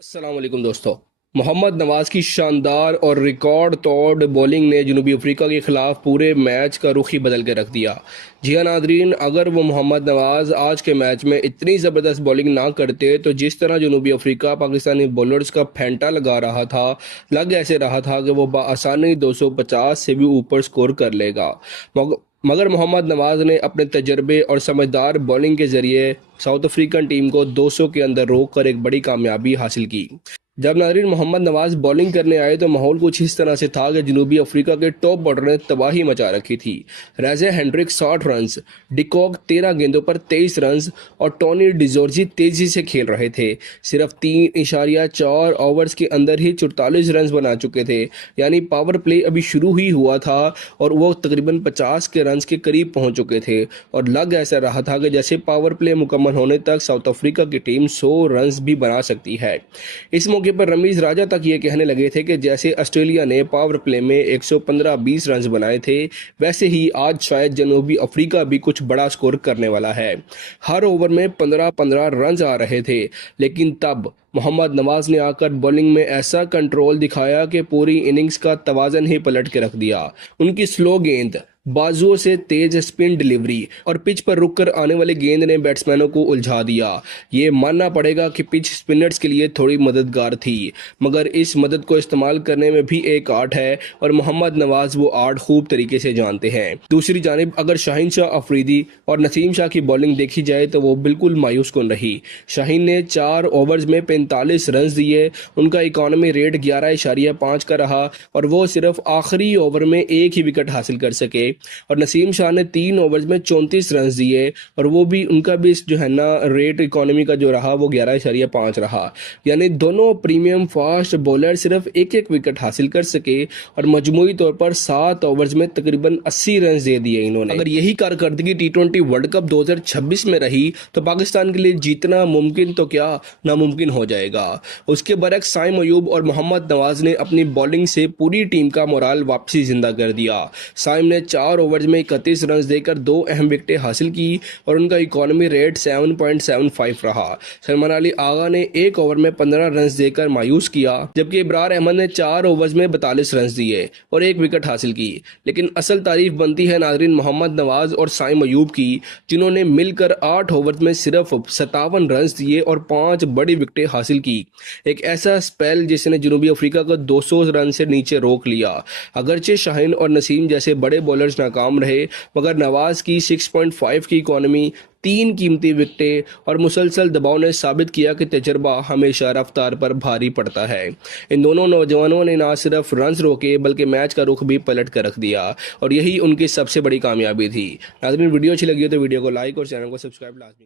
अस्सलाम वालेकुम दोस्तों। मोहम्मद नवाज की शानदार और रिकॉर्ड तोड़ बॉलिंग ने जनूबी अफ्रीका के खिलाफ पूरे मैच का रुख ही बदल के रख दिया। जी हाँ नादरीन, अगर वो मोहम्मद नवाज आज के मैच में इतनी ज़बरदस्त बॉलिंग ना करते तो जिस तरह जनूबी अफ्रीका पाकिस्तानी बॉलर्स का फेंटा लगा रहा था, लग ऐसे रहा था कि वो बआसानी 250 से भी ऊपर स्कोर कर लेगा। मगर मोहम्मद नवाज ने अपने तजर्बे और समझदार बॉलिंग के जरिए साउथ अफ्रीकन टीम को 200 के अंदर रोक कर एक बड़ी कामयाबी हासिल की। जब नाज़रीन मोहम्मद नवाज बॉलिंग करने आए तो माहौल कुछ इस तरह से था कि जनूबी अफ्रीका के टॉप बॉलर ने तबाही मचा रखी थी। रेज़े हेंड्रिक 60 रन्स, डिकॉक 13 गेंदों पर 23 रन्स और टोनी डिजोर्जी तेजी से खेल रहे थे। सिर्फ 3.4 ओवर्स के अंदर ही 44 रन्स बना चुके थे। यानी पावर प्ले अभी शुरू ही हुआ था और वो तकरीबन 50 के रन्स के करीब पहुंच चुके थे और लग ऐसा रहा था कि जैसे पावर प्ले मुकम्मल होने तक साउथ अफ्रीका की टीम 100 रन्स भी बना सकती है। इस मौके पर रमीज राजा तक ये कहने लगे थे कि जैसे ऑस्ट्रेलिया ने पावर प्ले में 115-20 रन बनाए थे, वैसे ही आज शायद जनूबी अफ्रीका भी कुछ बड़ा स्कोर करने वाला है। हर ओवर में 15-15 रन आ रहे थे, लेकिन तब मोहम्मद नवाज ने आकर बॉलिंग में ऐसा कंट्रोल दिखाया कि पूरी इनिंग्स का तवाज़न ही पलट के रख दिया। उनकी स्लो गेंद, बाजुओं से तेज स्पिन डिलीवरी और पिच पर रुककर आने वाले गेंद ने बैट्समैनों को उलझा दिया। ये मानना पड़ेगा कि पिच स्पिनर्स के लिए थोड़ी मददगार थी, मगर इस मदद को इस्तेमाल करने में भी एक आर्ट है और मोहम्मद नवाज वो आर्ट खूब तरीके से जानते हैं। दूसरी जानिब अगर शाहीन शाह अफरीदी और नसीम शाह की बॉलिंग देखी जाए तो वो बिल्कुल मायूस कुन रही। शाहीन ने 4 ओवर्स में 45 रन दिए, उनका इकॉनमी रेट 11.5 का रहा और वो सिर्फ आखिरी ओवर में एक ही विकेट हासिल कर सके। और नसीम शाह ने 3 ओवर्स में 34 रन दिए और वो भी उनका भी जो है ना रेट इकोनॉमी का जो रहा वो 11.5 रहा। यानी दोनों प्रीमियम फास्ट बॉलर सिर्फ एक एक विकेट हासिल कर सके और मजमूई तौर पर 7 ओवर्स में तकरीबन 80 रन दे दिए इन्होंने। अगर यही कारकर्दगी T20 वर्ल्ड कप 2026 में रही तो पाकिस्तान के लिए जीतना मुमकिन तो क्या नामुमकिन हो जाएगा। उसके बरक्स साइम अयूब और मोहम्मद नवाज ने अपनी बॉलिंग से पूरी टीम का मोराल वापसी जिंदा कर दिया। साइम ने 4 ओवर्स में 31 रन देकर 2 अहम विकेटें हासिल की और उनका इकोनॉमी रेट 7.75 रहा। सलमान अली आगा ने 1 ओवर में 15 रन देकर मायूस किया, जबकि इब्रार अहमद ने 4 ओवर्स में 42 रन दिए और 1 विकेट हासिल की। लेकिन असल तारीफ बनती है नाजरीन मोहम्मद नवाज और साइम अयूब की, जिन्होंने मिलकर 8 ओवर्स में सिर्फ 57 रन दिए और 5 बड़ी विकेटें हासिल की। एक ऐसा स्पेल जिसने जनूबी अफ्रीका को 200 रन से नीचे रोक लिया। अगरचे शाहीन और नसीम जैसे बड़े बॉलर्स नाकाम रहे, मगर नवाज की 6.5 की इकॉनमी, 3 कीमती विकेटें और मुसलसल दबाव ने साबित किया कि तजर्बा हमेशा रफ्तार पर भारी पड़ता है। इन दोनों नौजवानों ने ना सिर्फ रन्स रोके बल्कि मैच का रुख भी पलट कर रख दिया और यही उनकी सबसे बड़ी कामयाबी थी। नाज़रीन, वीडियो अच्छी लगी हो तो वीडियो को लाइक और चैनल को सब्सक्राइब लाजमी